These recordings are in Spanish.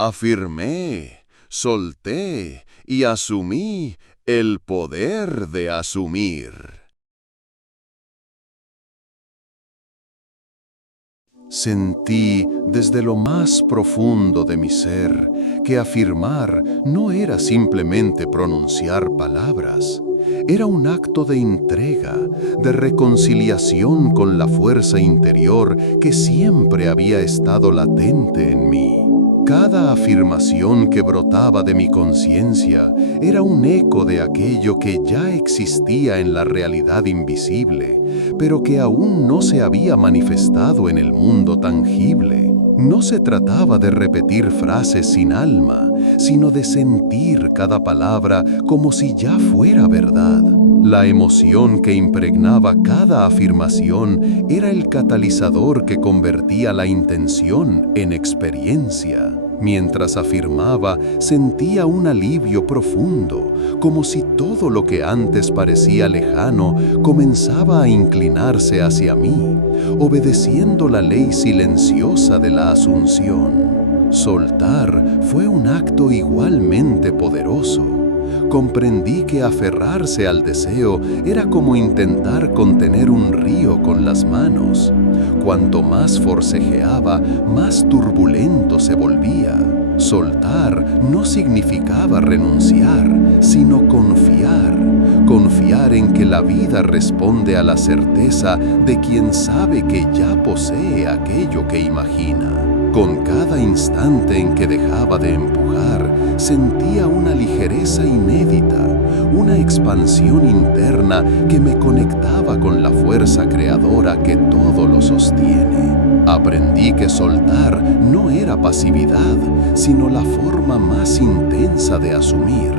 Afirmé, solté y asumí el poder de asumir. Sentí desde lo más profundo de mi ser que afirmar no era simplemente pronunciar palabras, era un acto de entrega, de reconciliación con la fuerza interior que siempre había estado latente en mí. Cada afirmación que brotaba de mi conciencia era un eco de aquello que ya existía en la realidad invisible, pero que aún no se había manifestado en el mundo tangible. No se trataba de repetir frases sin alma, sino de sentir cada palabra como si ya fuera verdad. La emoción que impregnaba cada afirmación era el catalizador que convertía la intención en experiencia. Mientras afirmaba, sentía un alivio profundo, como si todo lo que antes parecía lejano comenzaba a inclinarse hacia mí, obedeciendo la ley silenciosa de la asunción. Soltar fue un acto igualmente poderoso. Comprendí que aferrarse al deseo era como intentar contener un río con las manos. Cuanto más forcejeaba, más turbulento se volvía. Soltar no significaba renunciar, sino confiar. Confiar en que la vida responde a la certeza de quien sabe que ya posee aquello que imagina. Con cada instante en que dejaba de empujar, sentía una ligereza inédita, una expansión interna que me conectaba con la fuerza creadora que todo lo sostiene. Aprendí que soltar no era pasividad, sino la forma más intensa de asumir,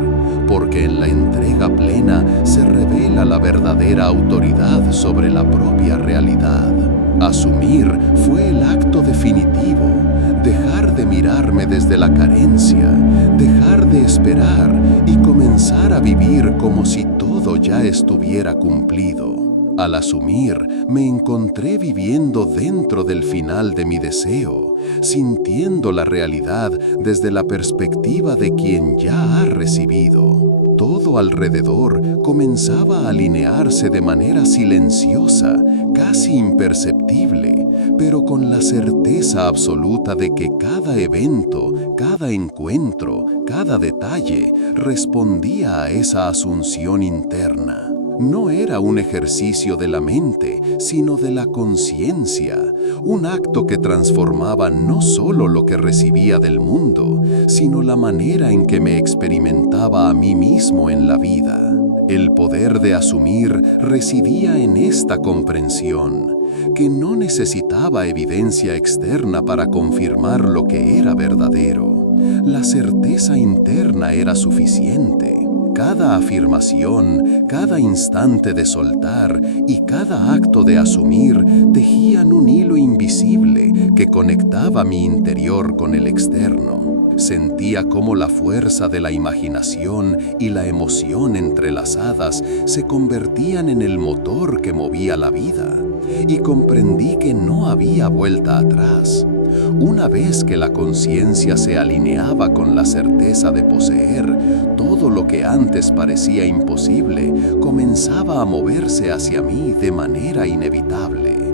porque en la entrega plena se revela la verdadera autoridad sobre la propia realidad. Asumir fue el acto definitivo, dejar de mirarme desde la carencia, dejar de esperar y comenzar a vivir como si todo ya estuviera cumplido. Al asumir, me encontré viviendo dentro del final de mi deseo, sintiendo la realidad desde la perspectiva de quien ya ha recibido. Todo alrededor comenzaba a alinearse de manera silenciosa, casi imperceptible, pero con la certeza absoluta de que cada evento, cada encuentro, cada detalle respondía a esa asunción interna. No era un ejercicio de la mente, sino de la conciencia, un acto que transformaba no solo lo que recibía del mundo, sino la manera en que me experimentaba a mí mismo en la vida. El poder de asumir residía en esta comprensión, que no necesitaba evidencia externa para confirmar lo que era verdadero. La certeza interna era suficiente. Cada afirmación, cada instante de soltar y cada acto de asumir tejían un hilo invisible que conectaba mi interior con el externo. Sentía cómo la fuerza de la imaginación y la emoción entrelazadas se convertían en el motor que movía la vida, y comprendí que no había vuelta atrás. Una vez que la conciencia se alineaba con la certeza de poseer, todo lo que antes parecía imposible comenzaba a moverse hacia mí de manera inevitable.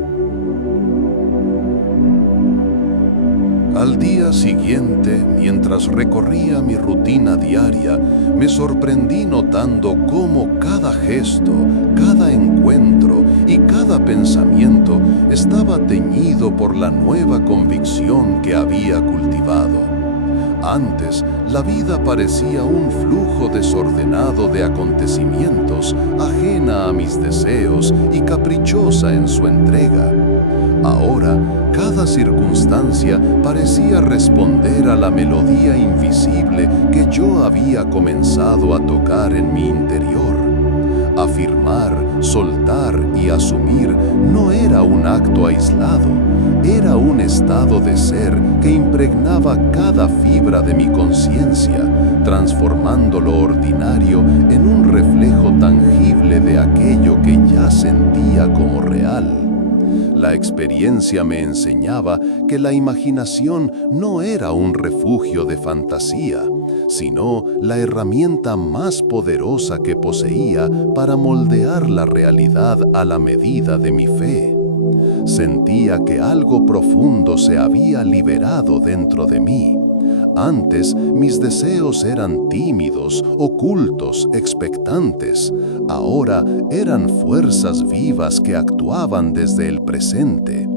Al día siguiente, mientras recorría mi rutina diaria, me sorprendí notando cómo cada gesto, cada encuentro y cada pensamiento estaba teñido por la nueva convicción que había cultivado. Antes, la vida parecía un flujo desordenado de acontecimientos, ajena a mis deseos y caprichosa en su entrega. Ahora, cada circunstancia parecía responder a la melodía invisible que yo había comenzado a tocar en mi interior. Afirmar, soltar y asumir no era un acto aislado, era un estado de ser que impregnaba cada fibra de mi conciencia, transformando lo ordinario en un reflejo tangible de aquello que ya sentía como real. La experiencia me enseñaba que la imaginación no era un refugio de fantasía, sino la herramienta más poderosa que poseía para moldear la realidad a la medida de mi fe. Sentía que algo profundo se había liberado dentro de mí. Antes, mis deseos eran tímidos, ocultos, expectantes. Ahora eran fuerzas vivas que actuaban desde el presente.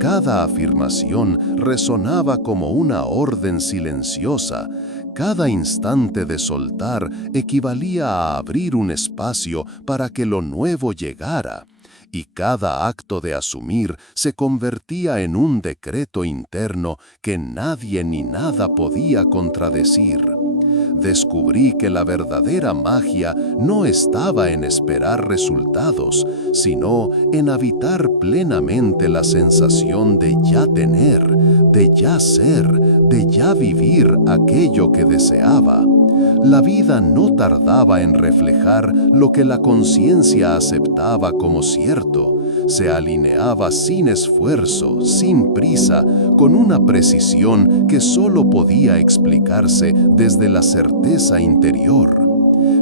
Cada afirmación resonaba como una orden silenciosa. Cada instante de soltar equivalía a abrir un espacio para que lo nuevo llegara. Y cada acto de asumir se convertía en un decreto interno que nadie ni nada podía contradecir. Descubrí que la verdadera magia no estaba en esperar resultados, sino en habitar plenamente la sensación de ya tener, de ya ser, de ya vivir aquello que deseaba. La vida no tardaba en reflejar lo que la conciencia aceptaba como cierto. Se alineaba sin esfuerzo, sin prisa, con una precisión que solo podía explicarse desde la certeza interior.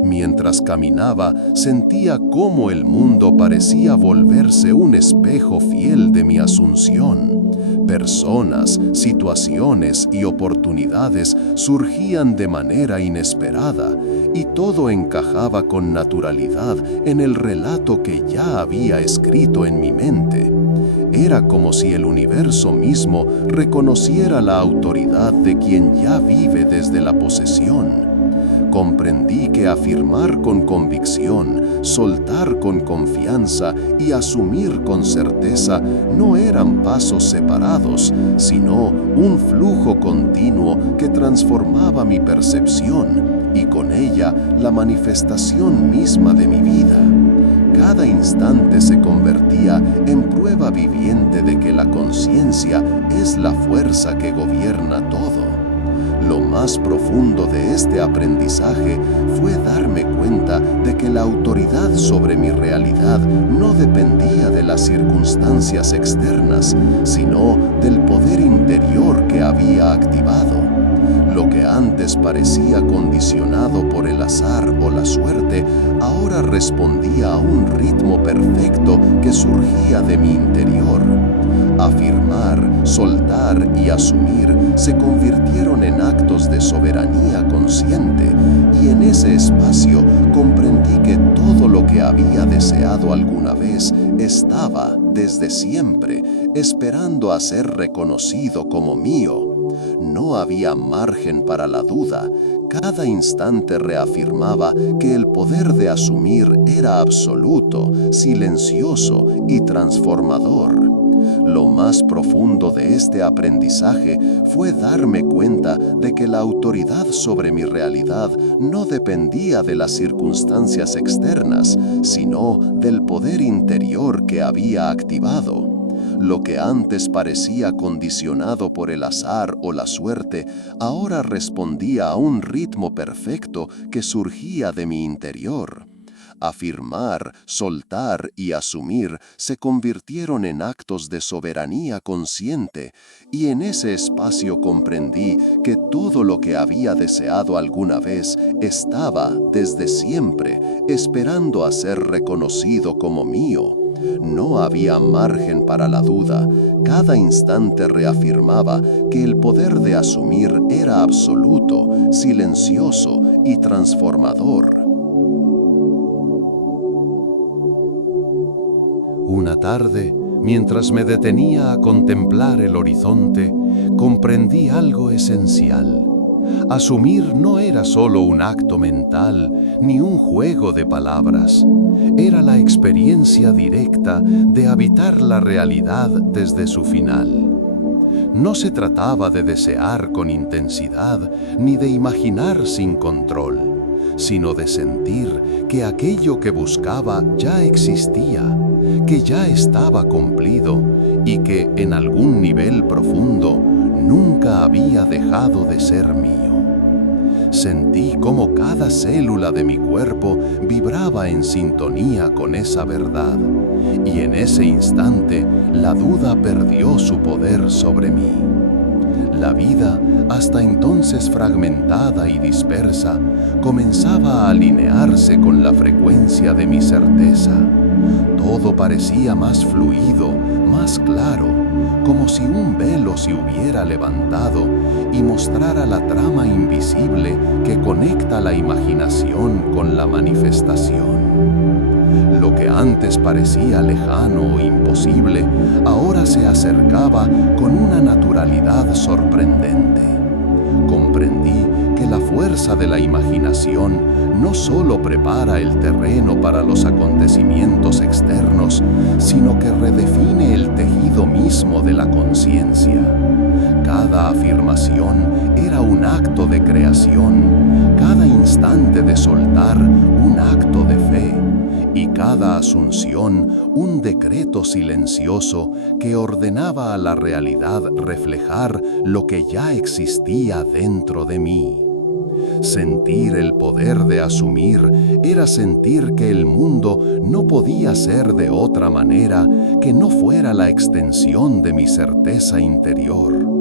Mientras caminaba, sentía cómo el mundo parecía volverse un espejo fiel de mi asunción. Personas, situaciones y oportunidades surgían de manera inesperada y todo encajaba con naturalidad en el relato que ya había escrito en mi mente. Era como si el universo mismo reconociera la autoridad de quien ya vive desde la posesión. Comprendí que afirmar con convicción, soltar con confianza y asumir con certeza no eran pasos separados, sino un flujo continuo que transformaba mi percepción y con ella la manifestación misma de mi vida. Cada instante se convertía en prueba viviente de que la conciencia es la fuerza que gobierna todo. Lo más profundo de este aprendizaje fue darme cuenta de que la autoridad sobre mi realidad no dependía de las circunstancias externas, sino del poder interior que había activado. Lo que antes parecía condicionado por el azar o la suerte, ahora respondía a un ritmo perfecto que surgía de mi interior. Afirmar, soltar y asumir se convirtieron en actos de soberanía consciente, y en ese espacio comprendí que todo lo que había deseado alguna vez estaba, desde siempre, esperando a ser reconocido como mío. No había margen para la duda. Cada instante reafirmaba que el poder de asumir era absoluto, silencioso y transformador. Lo más profundo de este aprendizaje fue darme cuenta de que la autoridad sobre mi realidad no dependía de las circunstancias externas, sino del poder interior que había activado. Lo que antes parecía condicionado por el azar o la suerte, ahora respondía a un ritmo perfecto que surgía de mi interior. Afirmar, soltar y asumir se convirtieron en actos de soberanía consciente, y en ese espacio comprendí que todo lo que había deseado alguna vez estaba, desde siempre, esperando a ser reconocido como mío. No había margen para la duda. Cada instante reafirmaba que el poder de asumir era absoluto, silencioso y transformador. Una tarde, mientras me detenía a contemplar el horizonte, comprendí algo esencial. Asumir no era solo un acto mental ni un juego de palabras. Era la experiencia directa de habitar la realidad desde su final. No se trataba de desear con intensidad ni de imaginar sin control, sino de sentir que aquello que buscaba ya existía, que ya estaba cumplido y que en algún nivel profundo nunca había dejado de ser mío. Sentí cómo cada célula de mi cuerpo vibraba en sintonía con esa verdad, y en ese instante la duda perdió su poder sobre mí. La vida, hasta entonces fragmentada y dispersa, comenzaba a alinearse con la frecuencia de mi certeza. Todo parecía más fluido, más claro, como si un velo se hubiera levantado y mostrara la trama invisible que conecta la imaginación con la manifestación. Lo que antes parecía lejano o imposible, ahora se acercaba con una naturalidad sorprendente. Comprendí que la fuerza de la imaginación no solo prepara el terreno para los acontecimientos externos, sino que redefine el tejido mismo de la conciencia. Cada afirmación era un acto de creación, cada instante de soltar un acto de fe, y cada asunción un decreto silencioso que ordenaba a la realidad reflejar lo que ya existía dentro de mí. Sentir el poder de asumir era sentir que el mundo no podía ser de otra manera que no fuera la extensión de mi certeza interior.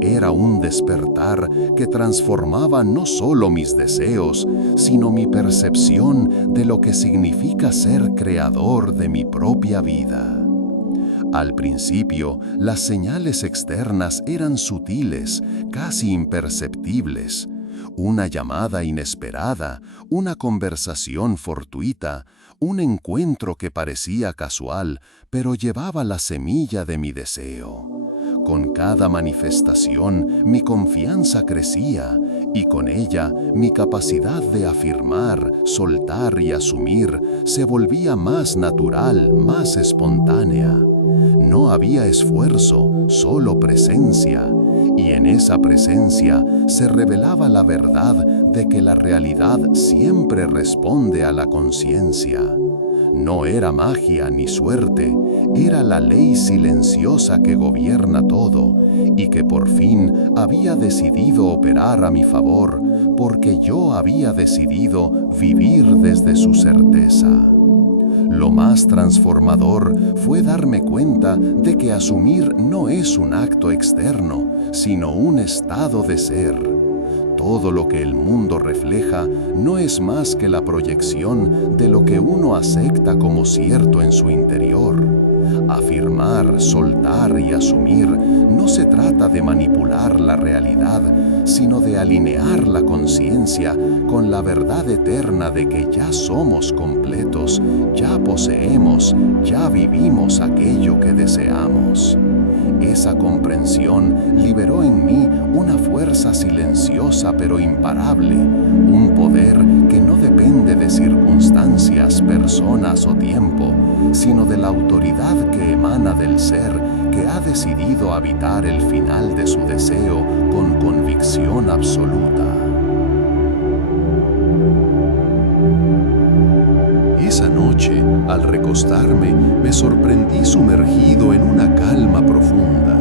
Era un despertar que transformaba no solo mis deseos, sino mi percepción de lo que significa ser creador de mi propia vida. Al principio, las señales externas eran sutiles, casi imperceptibles. Una llamada inesperada, una conversación fortuita, un encuentro que parecía casual, pero llevaba la semilla de mi deseo. Con cada manifestación, mi confianza crecía, y con ella, mi capacidad de afirmar, soltar y asumir se volvía más natural, más espontánea. No había esfuerzo, solo presencia, y en esa presencia se revelaba la verdad de que la realidad siempre responde a la conciencia. No era magia ni suerte, era la ley silenciosa que gobierna todo y que por fin había decidido operar a mi favor porque yo había decidido vivir desde su certeza. Lo más transformador fue darme cuenta de que asumir no es un acto externo, sino un estado de ser. Todo lo que el mundo refleja no es más que la proyección de lo que uno acepta como cierto en su interior. Afirmar, soltar y asumir no se trata de manipular la realidad, sino de alinear la conciencia con la verdad eterna de que ya somos completos, ya poseemos, ya vivimos aquello que deseamos. Esa comprensión liberó en mí una fuerza silenciosa pero imparable, un poder que no depende de circunstancias, personas o tiempo, sino de la autoridad que emana del ser que ha decidido habitar el final de su deseo con convicción absoluta. Esa noche, al recostarme, me sorprendí sumergido en una calma profunda,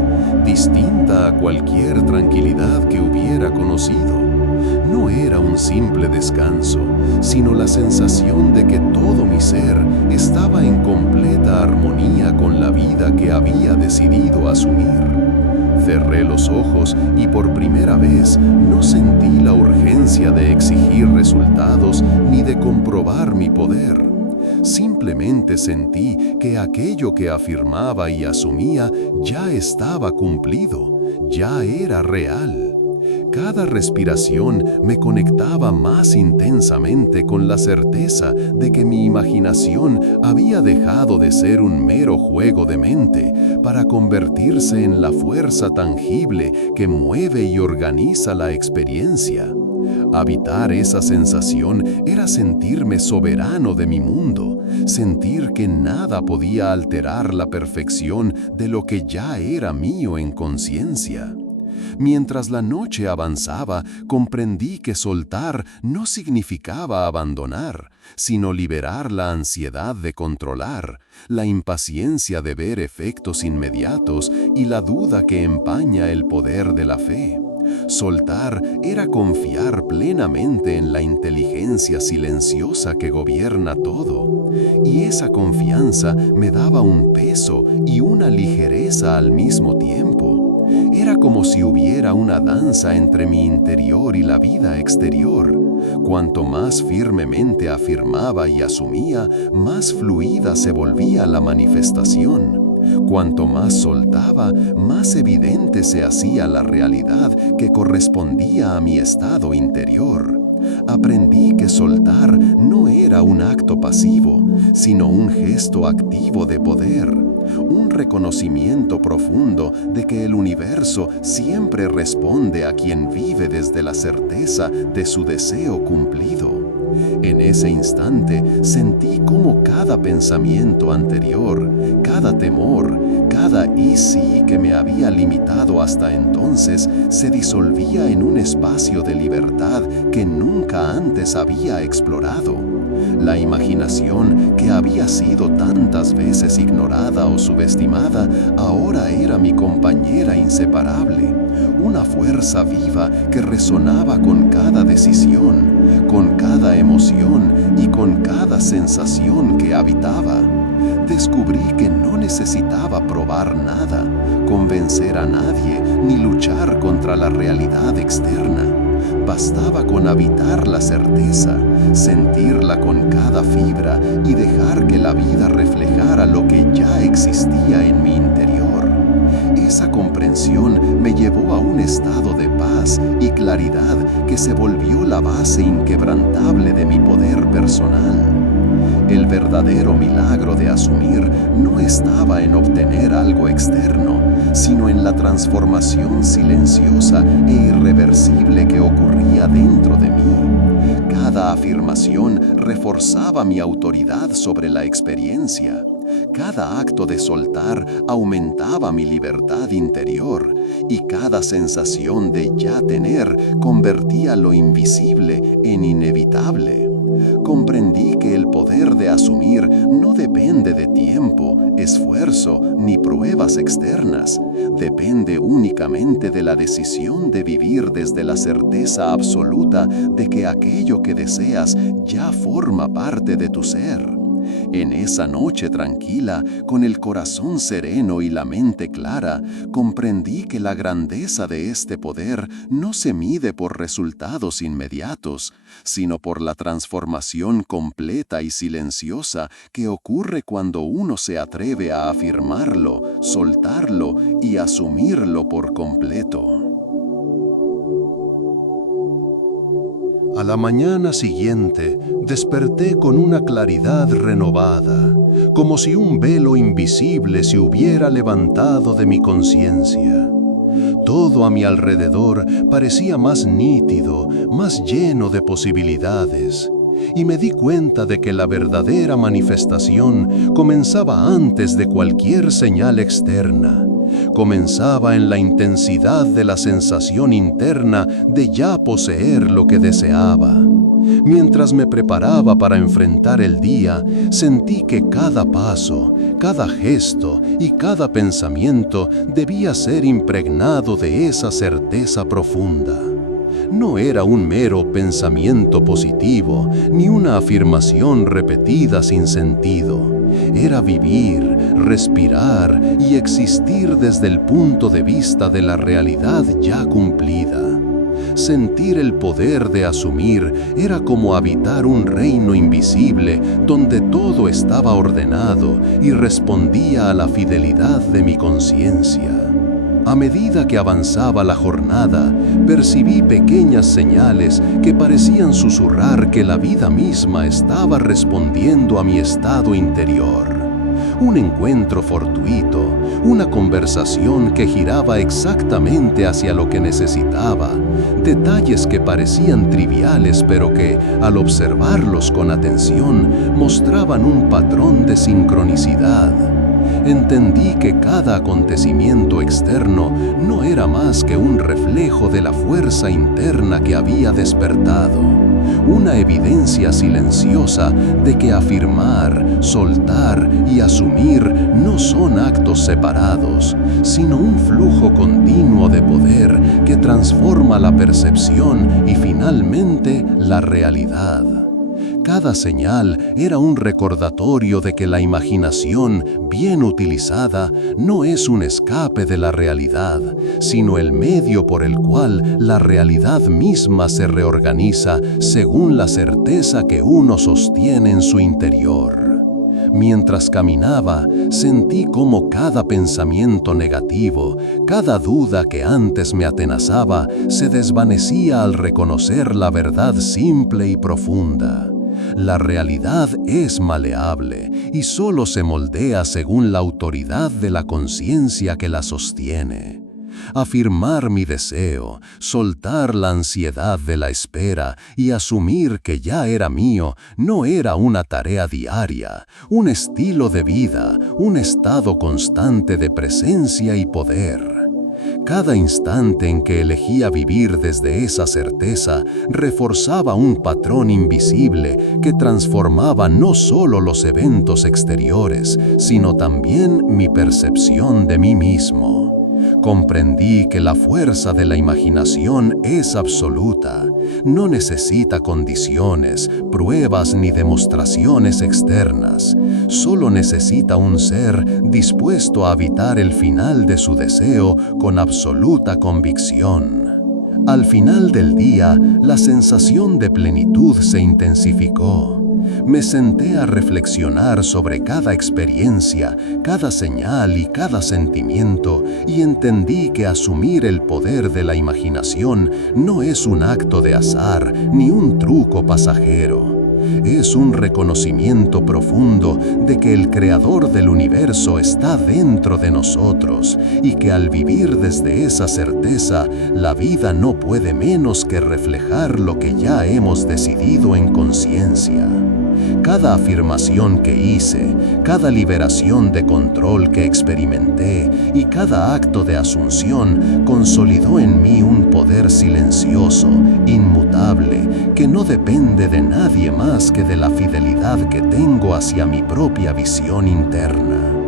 distinta a cualquier tranquilidad que hubiera conocido. No era un simple descanso, sino la sensación de que todo mi ser estaba en completa armonía con la vida que había decidido asumir. Cerré los ojos y por primera vez no sentí la urgencia de exigir resultados ni de comprobar mi poder. Simplemente sentí que aquello que afirmaba y asumía ya estaba cumplido, ya era real. Cada respiración me conectaba más intensamente con la certeza de que mi imaginación había dejado de ser un mero juego de mente para convertirse en la fuerza tangible que mueve y organiza la experiencia. Habitar esa sensación era sentirme soberano de mi mundo, sentir que nada podía alterar la perfección de lo que ya era mío en conciencia. Mientras la noche avanzaba, comprendí que soltar no significaba abandonar, sino liberar la ansiedad de controlar, la impaciencia de ver efectos inmediatos y la duda que empaña el poder de la fe. Soltar era confiar plenamente en la inteligencia silenciosa que gobierna todo, y esa confianza me daba un peso y una ligereza al mismo tiempo. Era como si hubiera una danza entre mi interior y la vida exterior. Cuanto más firmemente afirmaba y asumía, más fluida se volvía la manifestación. Cuanto más soltaba, más evidente se hacía la realidad que correspondía a mi estado interior. Aprendí que soltar no era un acto pasivo, sino un gesto activo de poder, un reconocimiento profundo de que el universo siempre responde a quien vive desde la certeza de su deseo cumplido. En ese instante sentí cómo cada pensamiento anterior, cada temor, cada "y sí" que me había limitado hasta entonces se disolvía en un espacio de libertad que nunca antes había explorado. La imaginación, que había sido tantas veces ignorada o subestimada, ahora era mi compañera inseparable, una fuerza viva que resonaba con cada decisión, con cada emoción y con cada sensación que habitaba. Descubrí que no necesitaba probar nada, convencer a nadie ni luchar contra la realidad externa. Bastaba con habitar la certeza, sentirla con cada fibra y dejar que la vida reflejara lo que ya existía en mi interior. Esa comprensión me llevó a un estado de paz y claridad que se volvió la base inquebrantable de mi poder personal. El verdadero milagro de asumir no estaba en obtener algo externo, sino en la transformación silenciosa e irreversible que ocurría dentro de mí. Cada afirmación reforzaba mi autoridad sobre la experiencia. Cada acto de soltar aumentaba mi libertad interior, y cada sensación de ya tener convertía lo invisible en inevitable. Comprendí que el poder de asumir no depende de tiempo, esfuerzo ni pruebas externas. Depende únicamente de la decisión de vivir desde la certeza absoluta de que aquello que deseas ya forma parte de tu ser. En esa noche tranquila, con el corazón sereno y la mente clara, comprendí que la grandeza de este poder no se mide por resultados inmediatos, sino por la transformación completa y silenciosa que ocurre cuando uno se atreve a afirmarlo, soltarlo y asumirlo por completo. A la mañana siguiente desperté con una claridad renovada, como si un velo invisible se hubiera levantado de mi conciencia. Todo a mi alrededor parecía más nítido, más lleno de posibilidades, y me di cuenta de que la verdadera manifestación comenzaba antes de cualquier señal externa. Comenzaba en la intensidad de la sensación interna de ya poseer lo que deseaba. Mientras me preparaba para enfrentar el día, sentí que cada paso, cada gesto y cada pensamiento debía ser impregnado de esa certeza profunda. No era un mero pensamiento positivo, ni una afirmación repetida sin sentido. Era vivir, respirar y existir desde el punto de vista de la realidad ya cumplida. Sentir el poder de asumir era como habitar un reino invisible donde todo estaba ordenado y respondía a la fidelidad de mi conciencia. A medida que avanzaba la jornada, percibí pequeñas señales que parecían susurrar que la vida misma estaba respondiendo a mi estado interior. Un encuentro fortuito, una conversación que giraba exactamente hacia lo que necesitaba, detalles que parecían triviales pero que, al observarlos con atención, mostraban un patrón de sincronicidad. Entendí que cada acontecimiento externo no era más que un reflejo de la fuerza interna que había despertado, una evidencia silenciosa de que afirmar, soltar y asumir no son actos separados, sino un flujo continuo de poder que transforma la percepción y finalmente la realidad. Cada señal era un recordatorio de que la imaginación, bien utilizada, no es un escape de la realidad, sino el medio por el cual la realidad misma se reorganiza según la certeza que uno sostiene en su interior. Mientras caminaba, sentí cómo cada pensamiento negativo, cada duda que antes me atenazaba, se desvanecía al reconocer la verdad simple y profunda. La realidad es maleable y solo se moldea según la autoridad de la conciencia que la sostiene. Afirmar mi deseo, soltar la ansiedad de la espera y asumir que ya era mío no era una tarea diaria, un estilo de vida, un estado constante de presencia y poder. Cada instante en que elegía vivir desde esa certeza reforzaba un patrón invisible que transformaba no solo los eventos exteriores, sino también mi percepción de mí mismo. Comprendí que la fuerza de la imaginación es absoluta. No necesita condiciones, pruebas ni demostraciones externas. Solo necesita un ser dispuesto a habitar el final de su deseo con absoluta convicción. Al final del día, la sensación de plenitud se intensificó. Me senté a reflexionar sobre cada experiencia, cada señal y cada sentimiento y entendí que asumir el poder de la imaginación no es un acto de azar ni un truco pasajero. Es un reconocimiento profundo de que el creador del universo está dentro de nosotros y que al vivir desde esa certeza, la vida no puede menos que reflejar lo que ya hemos decidido en conciencia. Cada afirmación que hice, cada liberación de control que experimenté y cada acto de asunción consolidó en mí un poder silencioso, inmutable, que no depende de nadie más que de la fidelidad que tengo hacia mi propia visión interna.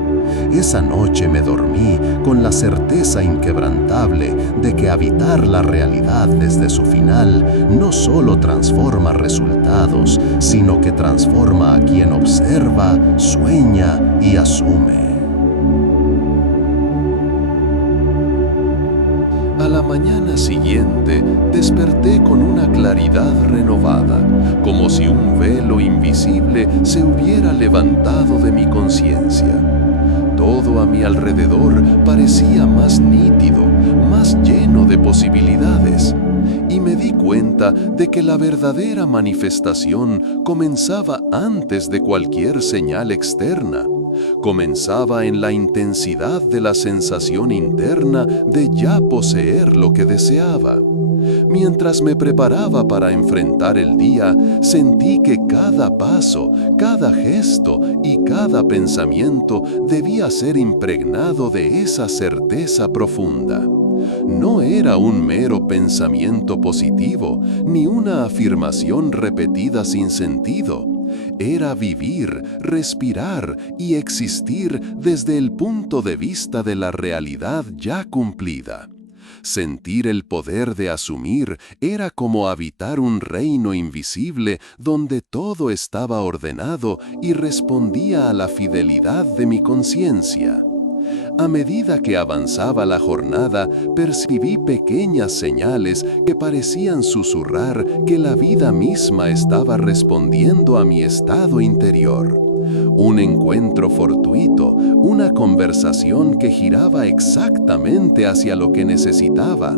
Esa noche me dormí con la certeza inquebrantable de que habitar la realidad desde su final no solo transforma resultados, sino que transforma a quien observa, sueña y asume. A la mañana siguiente desperté con una claridad renovada, como si un velo invisible se hubiera levantado de mi conciencia. Todo a mi alrededor parecía más nítido, más lleno de posibilidades, y me di cuenta de que la verdadera manifestación comenzaba antes de cualquier señal externa. Comenzaba en la intensidad de la sensación interna de ya poseer lo que deseaba. Mientras me preparaba para enfrentar el día, sentí que cada paso, cada gesto y cada pensamiento debía ser impregnado de esa certeza profunda. No era un mero pensamiento positivo, ni una afirmación repetida sin sentido. Era vivir, respirar y existir desde el punto de vista de la realidad ya cumplida. Sentir el poder de asumir era como habitar un reino invisible donde todo estaba ordenado y respondía a la fidelidad de mi conciencia. A medida que avanzaba la jornada, percibí pequeñas señales que parecían susurrar que la vida misma estaba respondiendo a mi estado interior. Un encuentro fortuito, una conversación que giraba exactamente hacia lo que necesitaba.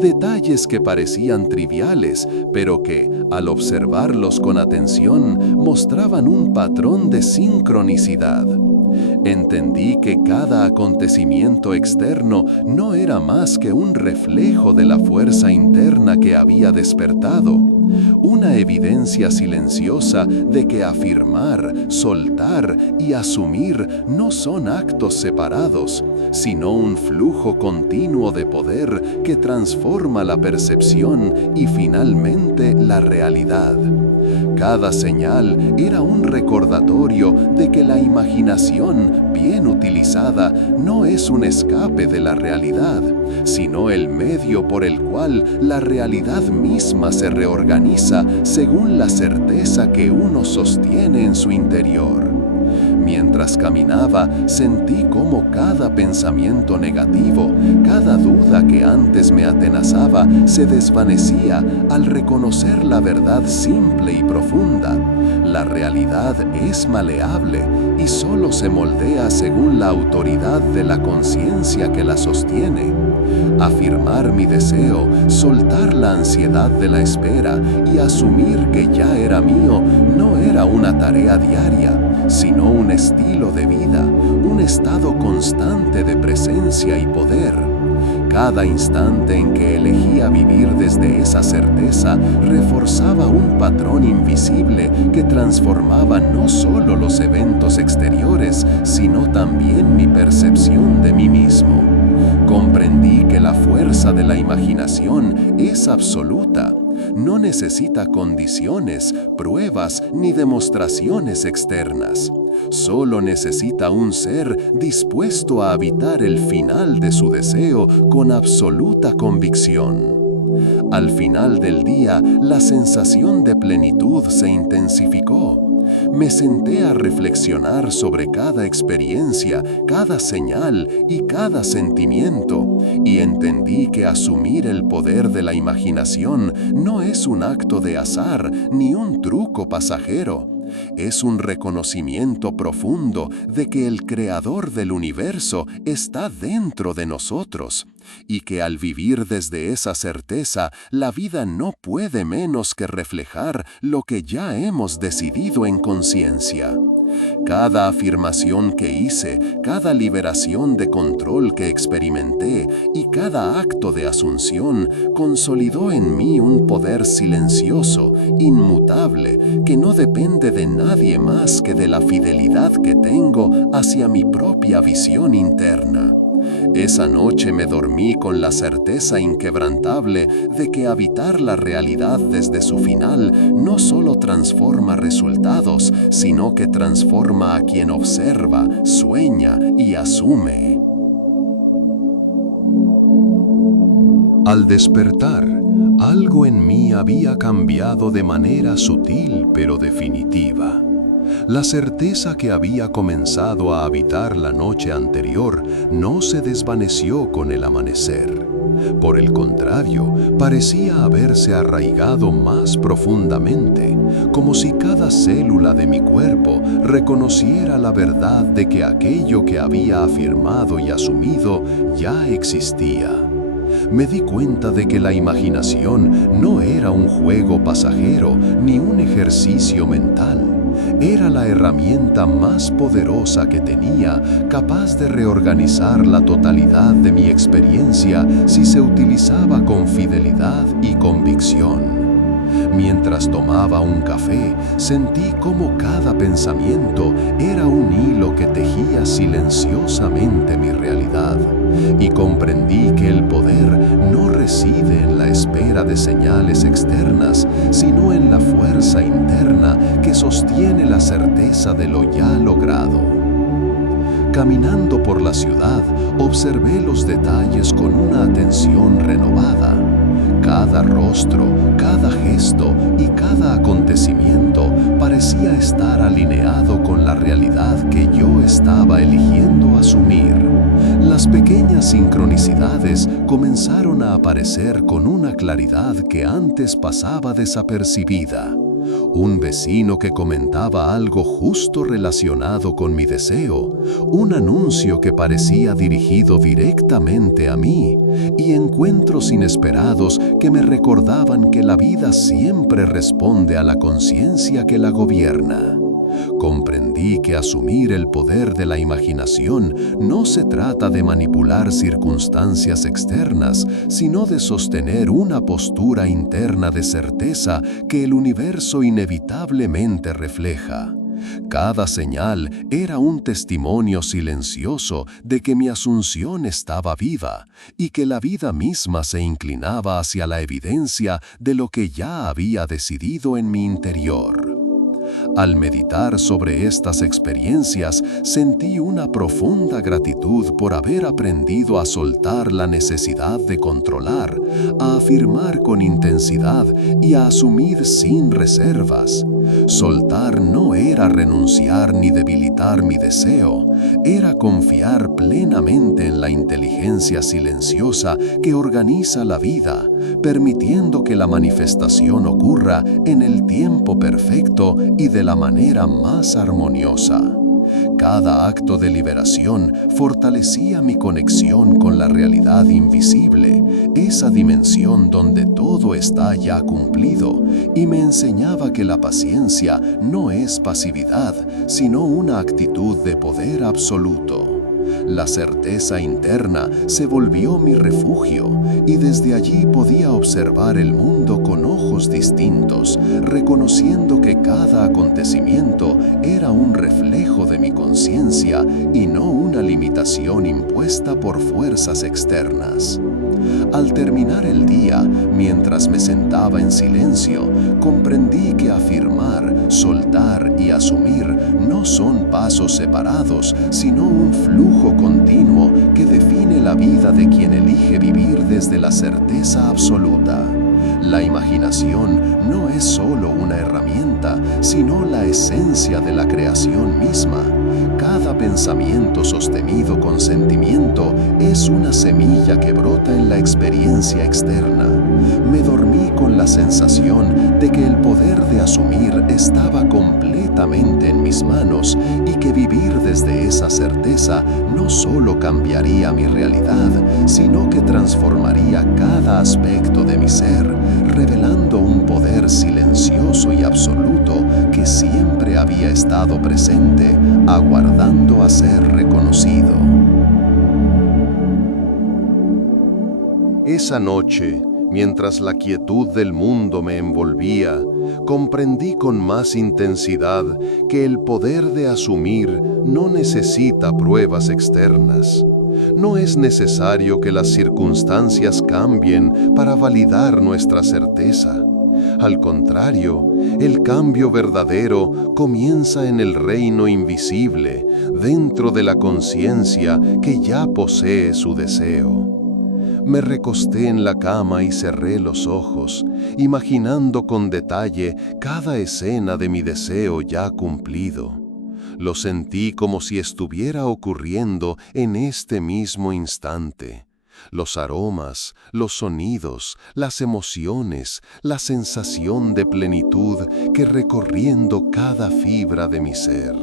Detalles que parecían triviales, pero que, al observarlos con atención, mostraban un patrón de sincronicidad. Entendí que cada acontecimiento externo no era más que un reflejo de la fuerza interna que había despertado, una evidencia silenciosa de que afirmar, soltar y asumir no son actos separados, sino un flujo continuo de poder que transforma la percepción y finalmente la realidad. Cada señal era un recordatorio de que la imaginación, bien utilizada, no es un escape de la realidad, sino el medio por el cual la realidad misma se reorganiza según la certeza que uno sostiene en su interior. Mientras caminaba, sentí cómo cada pensamiento negativo, cada duda que antes me atenazaba, se desvanecía al reconocer la verdad simple y profunda. La realidad es maleable y solo se moldea según la autoridad de la conciencia que la sostiene. Afirmar mi deseo, soltar la ansiedad de la espera y asumir que ya era mío no era una tarea diaria, sino un estilo de vida, un estado constante de presencia y poder. Cada instante en que elegía vivir desde esa certeza reforzaba un patrón invisible que transformaba no solo los eventos exteriores, sino también mi percepción de mí mismo. Comprendí que la fuerza de la imaginación es absoluta. No necesita condiciones, pruebas ni demostraciones externas. Solo necesita un ser dispuesto a habitar el final de su deseo con absoluta convicción. Al final del día, la sensación de plenitud se intensificó. Me senté a reflexionar sobre cada experiencia, cada señal y cada sentimiento, y entendí que asumir el poder de la imaginación no es un acto de azar ni un truco pasajero. Es un reconocimiento profundo de que el creador del universo está dentro de nosotros y que al vivir desde esa certeza, la vida no puede menos que reflejar lo que ya hemos decidido en conciencia. Cada afirmación que hice, cada liberación de control que experimenté y cada acto de asunción consolidó en mí un poder silencioso, inmutable, que no depende de nadie más que de la fidelidad que tengo hacia mi propia visión interna. Esa noche me dormí con la certeza inquebrantable de que habitar la realidad desde su final no solo transforma resultados, sino que transforma a quien observa, sueña y asume. Al despertar, algo en mí había cambiado de manera sutil pero definitiva. La certeza que había comenzado a habitar la noche anterior no se desvaneció con el amanecer. Por el contrario, parecía haberse arraigado más profundamente, como si cada célula de mi cuerpo reconociera la verdad de que aquello que había afirmado y asumido ya existía. Me di cuenta de que la imaginación no era un juego pasajero ni un ejercicio mental. Era la herramienta más poderosa que tenía, capaz de reorganizar la totalidad de mi experiencia si se utilizaba con fidelidad y convicción. Mientras tomaba un café, sentí cómo cada pensamiento era un hilo que tejía silenciosamente mi realidad, y comprendí que el poder no reside en la espera de señales externas, sino en la fuerza interna que sostiene la certeza de lo ya logrado. Caminando por la ciudad, observé los detalles con una atención renovada. Cada rostro, cada gesto y cada acontecimiento parecía estar alineado con la realidad que yo estaba eligiendo asumir. Las pequeñas sincronicidades comenzaron a aparecer con una claridad que antes pasaba desapercibida. Un vecino que comentaba algo justo relacionado con mi deseo, un anuncio que parecía dirigido directamente a mí, y encuentros inesperados que me recordaban que la vida siempre responde a la conciencia que la gobierna. Comprendí que asumir el poder de la imaginación no se trata de manipular circunstancias externas, sino de sostener una postura interna de certeza que el universo inevitablemente refleja. Cada señal era un testimonio silencioso de que mi asunción estaba viva y que la vida misma se inclinaba hacia la evidencia de lo que ya había decidido en mi interior. Al meditar sobre estas experiencias, sentí una profunda gratitud por haber aprendido a soltar la necesidad de controlar, a afirmar con intensidad y a asumir sin reservas. Soltar no era renunciar ni debilitar mi deseo, era confiar plenamente en la inteligencia silenciosa que organiza la vida, permitiendo que la manifestación ocurra en el tiempo perfecto y de la manera más armoniosa. Cada acto de liberación fortalecía mi conexión con la realidad invisible, esa dimensión donde todo está ya cumplido, y me enseñaba que la paciencia no es pasividad, sino una actitud de poder absoluto. La certeza interna se volvió mi refugio y desde allí podía observar el mundo con ojos distintos, reconociendo que cada acontecimiento era un reflejo de mi conciencia y no una limitación impuesta por fuerzas externas. Al terminar el día, mientras me sentaba en silencio, comprendí que afirmar, soltar y asumir no son pasos separados, sino un flujo continuo que define la vida de quien elige vivir desde la certeza absoluta. La imaginación no es solo una herramienta, sino la esencia de la creación misma. Cada pensamiento sostenido con sentimiento es una semilla que brota en la experiencia externa. Me dormí con la sensación de que el poder de asumir estaba completamente en mis manos y que vivir desde esa certeza no solo cambiaría mi realidad, sino que transformaría cada aspecto de mi ser, revelando un poder silencioso y absoluto que siempre había estado presente, aguardando a ser reconocido. Esa noche, mientras la quietud del mundo me envolvía, comprendí con más intensidad que el poder de asumir no necesita pruebas externas. No es necesario que las circunstancias cambien para validar nuestra certeza. Al contrario, el cambio verdadero comienza en el reino invisible, dentro de la conciencia que ya posee su deseo. Me recosté en la cama y cerré los ojos, imaginando con detalle cada escena de mi deseo ya cumplido. Lo sentí como si estuviera ocurriendo en este mismo instante. Los aromas, los sonidos, las emociones, la sensación de plenitud que recorriendo cada fibra de mi ser.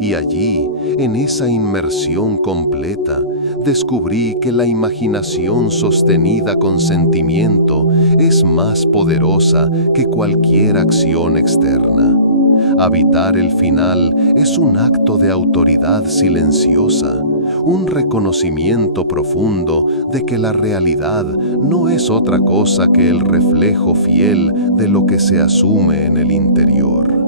Y allí, en esa inmersión completa, descubrí que la imaginación sostenida con sentimiento es más poderosa que cualquier acción externa. Habitar el final es un acto de autoridad silenciosa, un reconocimiento profundo de que la realidad no es otra cosa que el reflejo fiel de lo que se asume en el interior.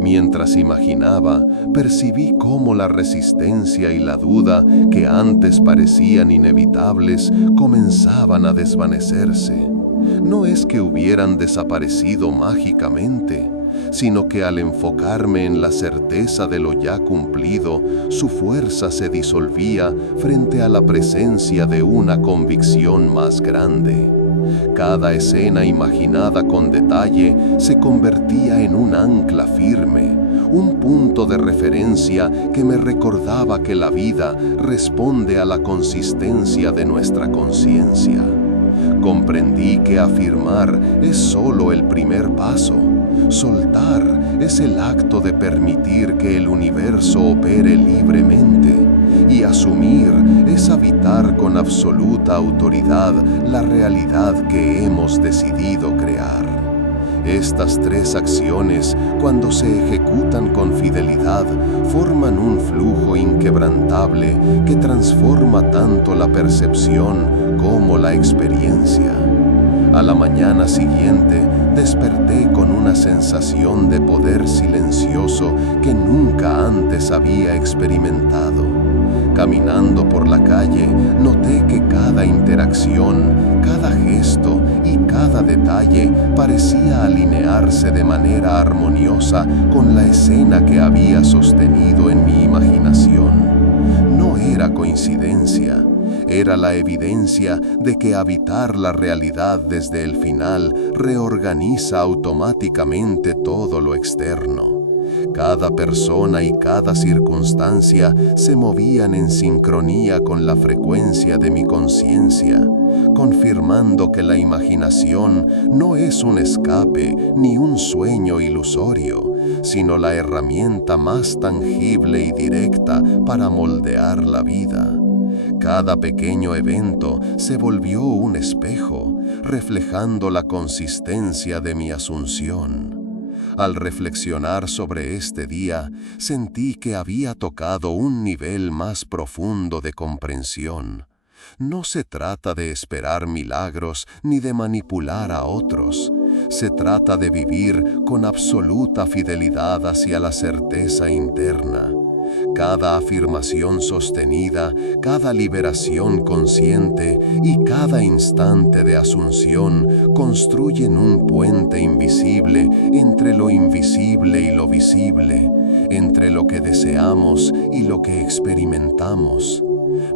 Mientras imaginaba, percibí cómo la resistencia y la duda que antes parecían inevitables comenzaban a desvanecerse. No es que hubieran desaparecido mágicamente, sino que al enfocarme en la certeza de lo ya cumplido, su fuerza se disolvía frente a la presencia de una convicción más grande. Cada escena imaginada con detalle se convertía en un ancla firme, un punto de referencia que me recordaba que la vida responde a la consistencia de nuestra conciencia. Comprendí que afirmar es solo el primer paso. Soltar es el acto de permitir que el universo opere libremente, y asumir es habitar con absoluta autoridad la realidad que hemos decidido crear. Estas tres acciones, cuando se ejecutan con fidelidad, forman un flujo inquebrantable que transforma tanto la percepción como la experiencia. A la mañana siguiente, desperté con una sensación de poder silencioso que nunca antes había experimentado. Caminando por la calle, noté que cada interacción, cada gesto y cada detalle parecía alinearse de manera armoniosa con la escena que había sostenido en mi imaginación. No era coincidencia. Era la evidencia de que habitar la realidad desde el final reorganiza automáticamente todo lo externo. Cada persona y cada circunstancia se movían en sincronía con la frecuencia de mi conciencia, confirmando que la imaginación no es un escape ni un sueño ilusorio, sino la herramienta más tangible y directa para moldear la vida. Cada pequeño evento se volvió un espejo, reflejando la consistencia de mi asunción. Al reflexionar sobre este día, sentí que había tocado un nivel más profundo de comprensión. No se trata de esperar milagros ni de manipular a otros. Se trata de vivir con absoluta fidelidad hacia la certeza interna. Cada afirmación sostenida, cada liberación consciente y cada instante de asunción construyen un puente invisible entre lo invisible y lo visible, entre lo que deseamos y lo que experimentamos.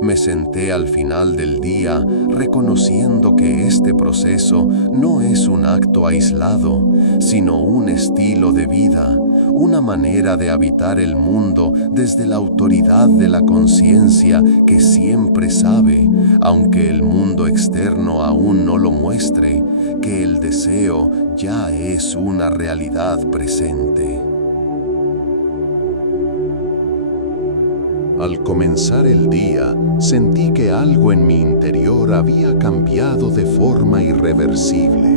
Me senté al final del día reconociendo que este proceso no es un acto aislado, sino un estilo de vida, una manera de habitar el mundo desde la autoridad de la conciencia que siempre sabe, aunque el mundo externo aún no lo muestre, que el deseo ya es una realidad presente. Al comenzar el día, sentí que algo en mi interior había cambiado de forma irreversible.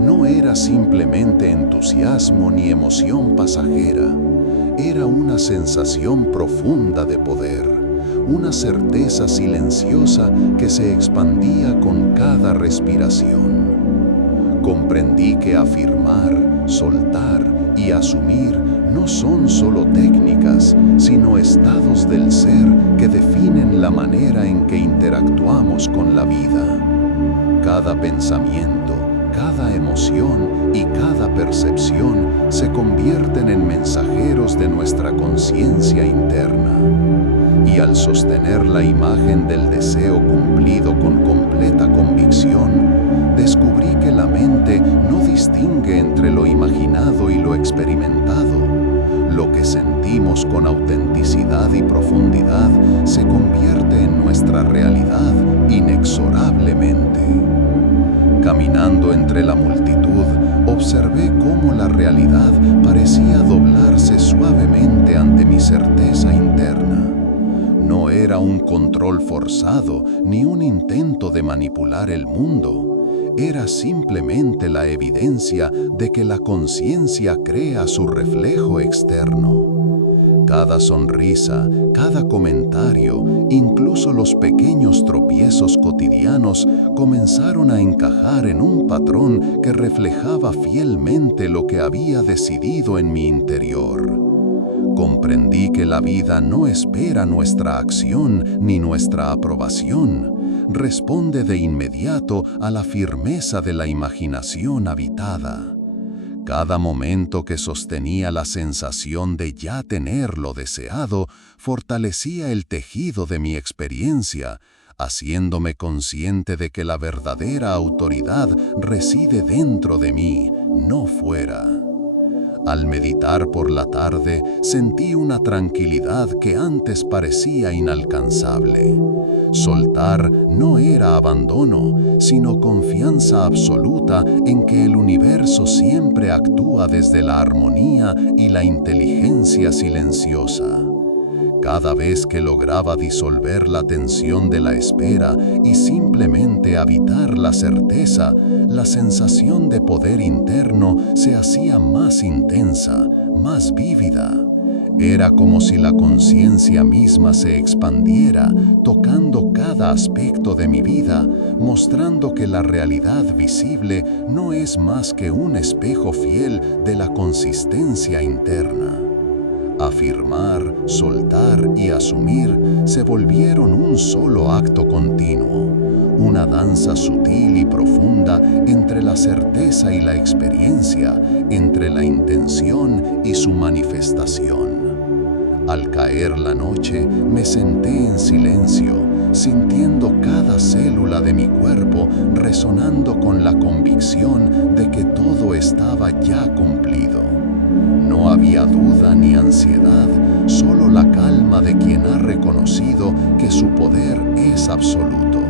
No era simplemente entusiasmo ni emoción pasajera, era una sensación profunda de poder, una certeza silenciosa que se expandía con cada respiración. Comprendí que afirmar, soltar y asumir no son solo técnicas, sino estados del ser que definen la manera en que interactuamos con la vida. Cada pensamiento, cada emoción y cada percepción se convierten en mensajeros de nuestra conciencia interna. Y al sostener la imagen del deseo cumplido con completa convicción, descubrí que la mente no distingue entre lo imaginado y lo experimentado. Lo que sentimos con autenticidad y profundidad se convierte en nuestra realidad inexorablemente. Caminando entre la multitud, observé cómo la realidad parecía doblarse suavemente ante mi certeza interna. No era un control forzado ni un intento de manipular el mundo. Era simplemente la evidencia de que la conciencia crea su reflejo externo. Cada sonrisa, cada comentario, incluso los pequeños tropiezos cotidianos comenzaron a encajar en un patrón que reflejaba fielmente lo que había decidido en mi interior. Comprendí que la vida no espera nuestra acción ni nuestra aprobación. Responde de inmediato a la firmeza de la imaginación habitada. Cada momento que sostenía la sensación de ya tener lo deseado, fortalecía el tejido de mi experiencia, haciéndome consciente de que la verdadera autoridad reside dentro de mí, no fuera. Al meditar por la tarde, sentí una tranquilidad que antes parecía inalcanzable. Soltar no era abandono, sino confianza absoluta en que el universo siempre actúa desde la armonía y la inteligencia silenciosa. Cada vez que lograba disolver la tensión de la espera y simplemente habitar la certeza, la sensación de poder interno se hacía más intensa, más vívida. Era como si la conciencia misma se expandiera, tocando cada aspecto de mi vida, mostrando que la realidad visible no es más que un espejo fiel de la consistencia interna. Afirmar, soltar y asumir se volvieron un solo acto continuo, una danza sutil y profunda entre la certeza y la experiencia, entre la intención y su manifestación. Al caer la noche, me senté en silencio, sintiendo cada célula de mi cuerpo resonando con la convicción de que todo estaba ya cumplido. No había duda ni ansiedad, solo la calma de quien ha reconocido que su poder es absoluto.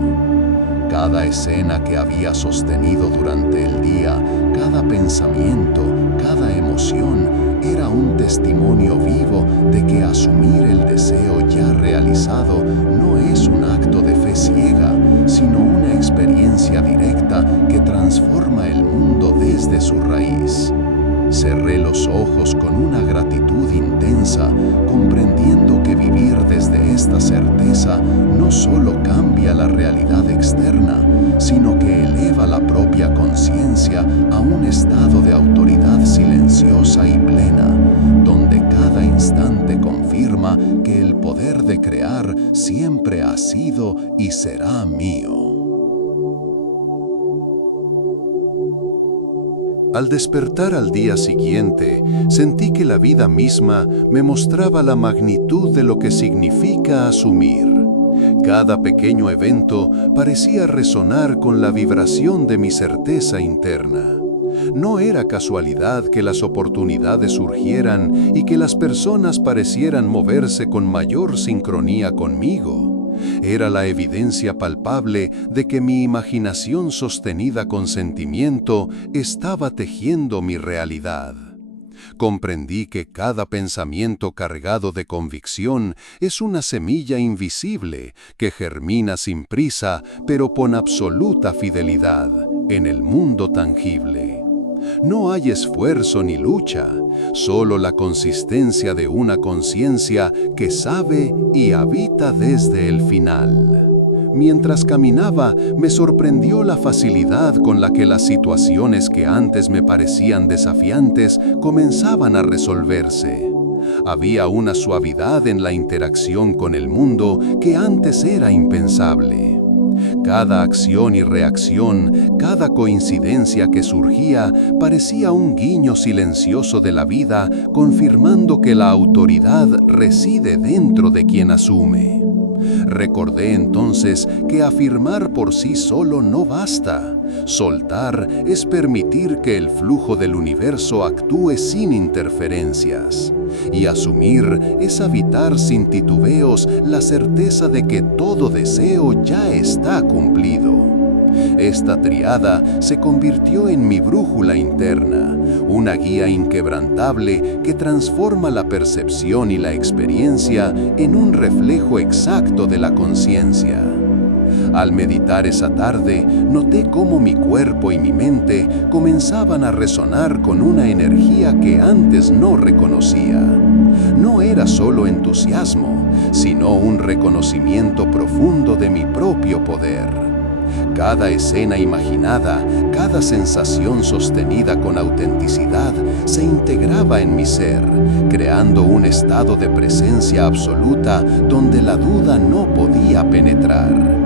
Cada escena que había sostenido durante el día, cada pensamiento, cada emoción, era un testimonio vivo de que asumir el deseo ya realizado no es un acto de fe ciega, sino una experiencia directa que transforma el mundo desde su raíz. Cerré los ojos con una gratitud intensa, comprendiendo que vivir desde esta certeza no solo cambia la realidad externa, sino que eleva la propia conciencia a un estado de autoridad silenciosa y plena, donde cada instante confirma que el poder de crear siempre ha sido y será mío. Al despertar al día siguiente, sentí que la vida misma me mostraba la magnitud de lo que significa asumir. Cada pequeño evento parecía resonar con la vibración de mi certeza interna. No era casualidad que las oportunidades surgieran y que las personas parecieran moverse con mayor sincronía conmigo. Era la evidencia palpable de que mi imaginación sostenida con sentimiento estaba tejiendo mi realidad. Comprendí que cada pensamiento cargado de convicción es una semilla invisible que germina sin prisa, pero con absoluta fidelidad, en el mundo tangible. No hay esfuerzo ni lucha, solo la consistencia de una conciencia que sabe y habita desde el final. Mientras caminaba, me sorprendió la facilidad con la que las situaciones que antes me parecían desafiantes comenzaban a resolverse. Había una suavidad en la interacción con el mundo que antes era impensable. Cada acción y reacción, cada coincidencia que surgía, parecía un guiño silencioso de la vida, confirmando que la autoridad reside dentro de quien asume. Recordé entonces que afirmar por sí solo no basta. Soltar es permitir que el flujo del universo actúe sin interferencias. Y asumir es habitar sin titubeos la certeza de que todo deseo ya está cumplido. Esta triada se convirtió en mi brújula interna, una guía inquebrantable que transforma la percepción y la experiencia en un reflejo exacto de la conciencia. Al meditar esa tarde, noté cómo mi cuerpo y mi mente comenzaban a resonar con una energía que antes no reconocía. No era solo entusiasmo, sino un reconocimiento profundo de mi propio poder. Cada escena imaginada, cada sensación sostenida con autenticidad se integraba en mi ser, creando un estado de presencia absoluta donde la duda no podía penetrar.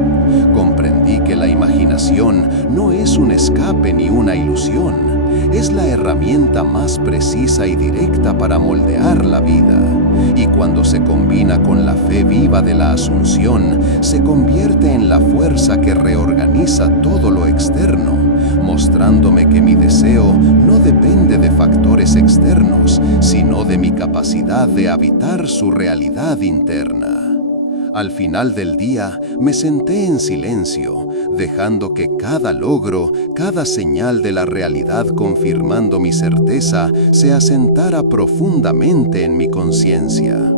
Comprendí que la imaginación no es un escape ni una ilusión, es la herramienta más precisa y directa para moldear la vida. Y cuando se combina con la fe viva de la Asunción, se convierte en la fuerza que reorganiza todo lo externo, mostrándome que mi deseo no depende de factores externos, sino de mi capacidad de habitar su realidad interna. Al final del día, me senté en silencio, dejando que cada logro, cada señal de la realidad confirmando mi certeza, se asentara profundamente en mi conciencia.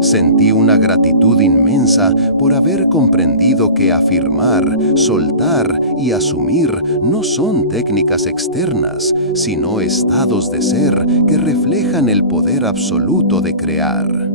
Sentí una gratitud inmensa por haber comprendido que afirmar, soltar y asumir no son técnicas externas, sino estados de ser que reflejan el poder absoluto de crear.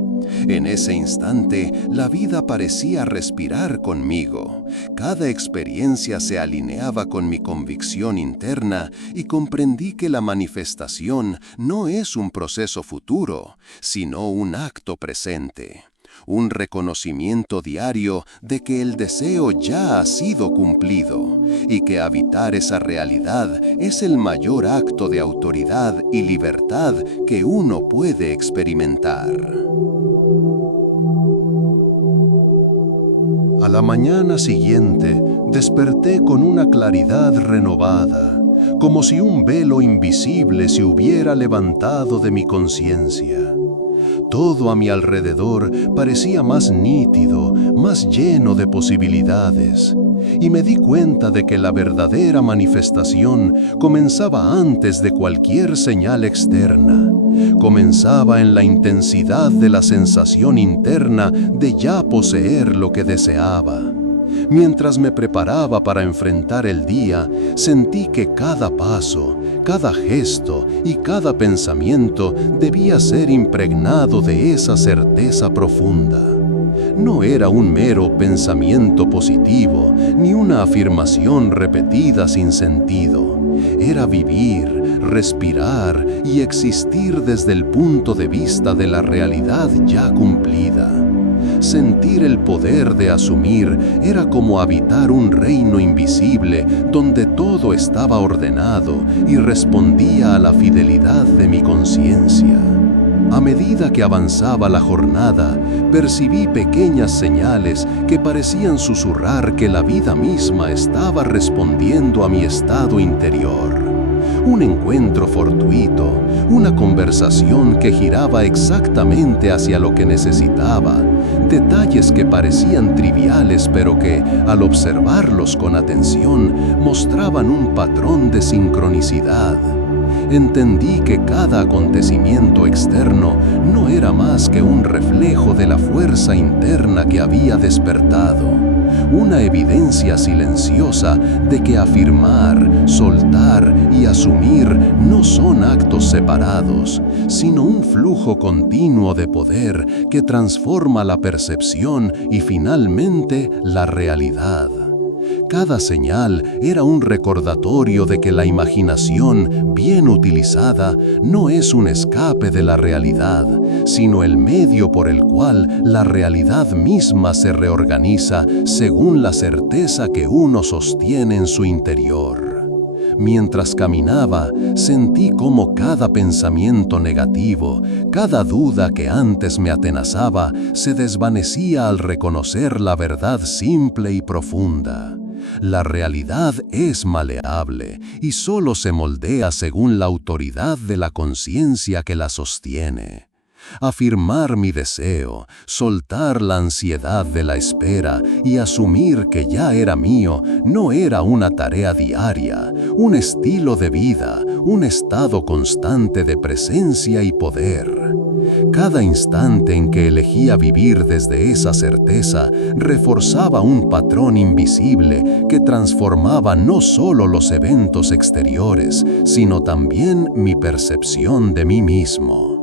En ese instante, la vida parecía respirar conmigo. Cada experiencia se alineaba con mi convicción interna y comprendí que la manifestación no es un proceso futuro, sino un acto presente. Un reconocimiento diario de que el deseo ya ha sido cumplido y que habitar esa realidad es el mayor acto de autoridad y libertad que uno puede experimentar. A la mañana siguiente, desperté con una claridad renovada, como si un velo invisible se hubiera levantado de mi conciencia. Todo a mi alrededor parecía más nítido, más lleno de posibilidades, y me di cuenta de que la verdadera manifestación comenzaba antes de cualquier señal externa. Comenzaba en la intensidad de la sensación interna de ya poseer lo que deseaba. Mientras me preparaba para enfrentar el día, sentí que cada paso, cada gesto y cada pensamiento debía ser impregnado de esa certeza profunda. No era un mero pensamiento positivo, ni una afirmación repetida sin sentido. Era vivir, respirar y existir desde el punto de vista de la realidad ya cumplida. Sentir el poder de asumir era como habitar un reino invisible donde todo estaba ordenado y respondía a la fidelidad de mi conciencia. A medida que avanzaba la jornada, percibí pequeñas señales que parecían susurrar que la vida misma estaba respondiendo a mi estado interior. Un encuentro fortuito, una conversación que giraba exactamente hacia lo que necesitaba, detalles que parecían triviales pero que, al observarlos con atención, mostraban un patrón de sincronicidad. Entendí que cada acontecimiento externo no era más que un reflejo de la fuerza interna que había despertado, una evidencia silenciosa de que afirmar, soltar y asumir no son actos separados, sino un flujo continuo de poder que transforma la percepción y finalmente la realidad. Cada señal era un recordatorio de que la imaginación, bien utilizada, no es un escape de la realidad, sino el medio por el cual la realidad misma se reorganiza según la certeza que uno sostiene en su interior. Mientras caminaba, sentí cómo cada pensamiento negativo, cada duda que antes me atenazaba, se desvanecía al reconocer la verdad simple y profunda. La realidad es maleable y solo se moldea según la autoridad de la conciencia que la sostiene. Afirmar mi deseo, soltar la ansiedad de la espera y asumir que ya era mío no era una tarea diaria, un estilo de vida, un estado constante de presencia y poder. Cada instante en que elegía vivir desde esa certeza reforzaba un patrón invisible que transformaba no solo los eventos exteriores, sino también mi percepción de mí mismo.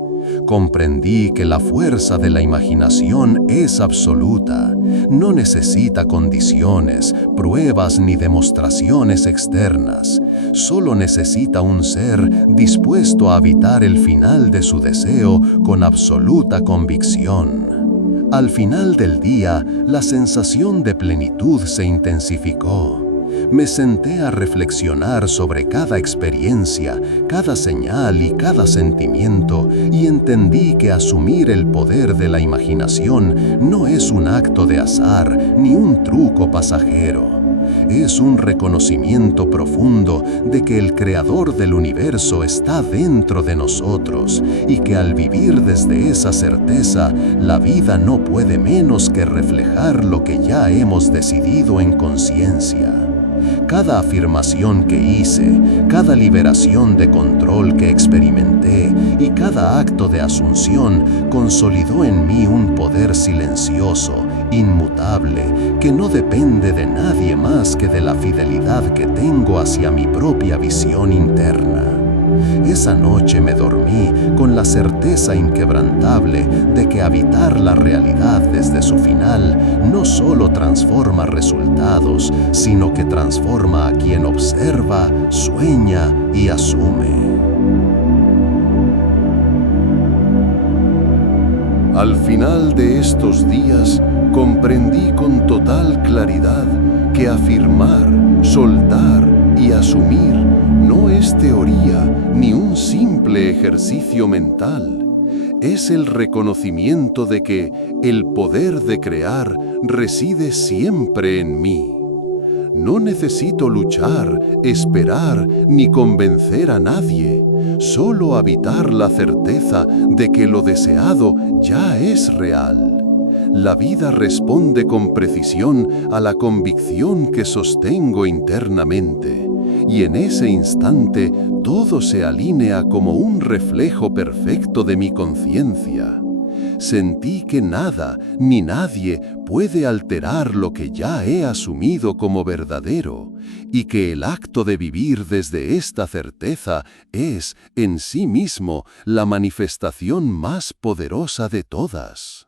Comprendí que la fuerza de la imaginación es absoluta. No necesita condiciones, pruebas ni demostraciones externas. Solo necesita un ser dispuesto a habitar el final de su deseo con absoluta convicción. Al final del día, la sensación de plenitud se intensificó. Me senté a reflexionar sobre cada experiencia, cada señal y cada sentimiento y entendí que asumir el poder de la imaginación no es un acto de azar ni un truco pasajero. Es un reconocimiento profundo de que el Creador del universo está dentro de nosotros y que al vivir desde esa certeza, la vida no puede menos que reflejar lo que ya hemos decidido en conciencia. Cada afirmación que hice, cada liberación de control que experimenté y cada acto de asunción consolidó en mí un poder silencioso, inmutable, que no depende de nadie más que de la fidelidad que tengo hacia mi propia visión interna. Esa noche me dormí con la certeza inquebrantable de que habitar la realidad desde su final no solo transforma resultados, sino que transforma a quien observa, sueña y asume. Al final de estos días, comprendí con total claridad que afirmar, soltar y asumir no es teoría ni un simple ejercicio mental. Es el reconocimiento de que el poder de crear reside siempre en mí. No necesito luchar, esperar ni convencer a nadie, solo habitar la certeza de que lo deseado ya es real. La vida responde con precisión a la convicción que sostengo internamente, y en ese instante todo se alinea como un reflejo perfecto de mi conciencia. Sentí que nada ni nadie puede alterar lo que ya he asumido como verdadero, y que el acto de vivir desde esta certeza es, en sí mismo, la manifestación más poderosa de todas.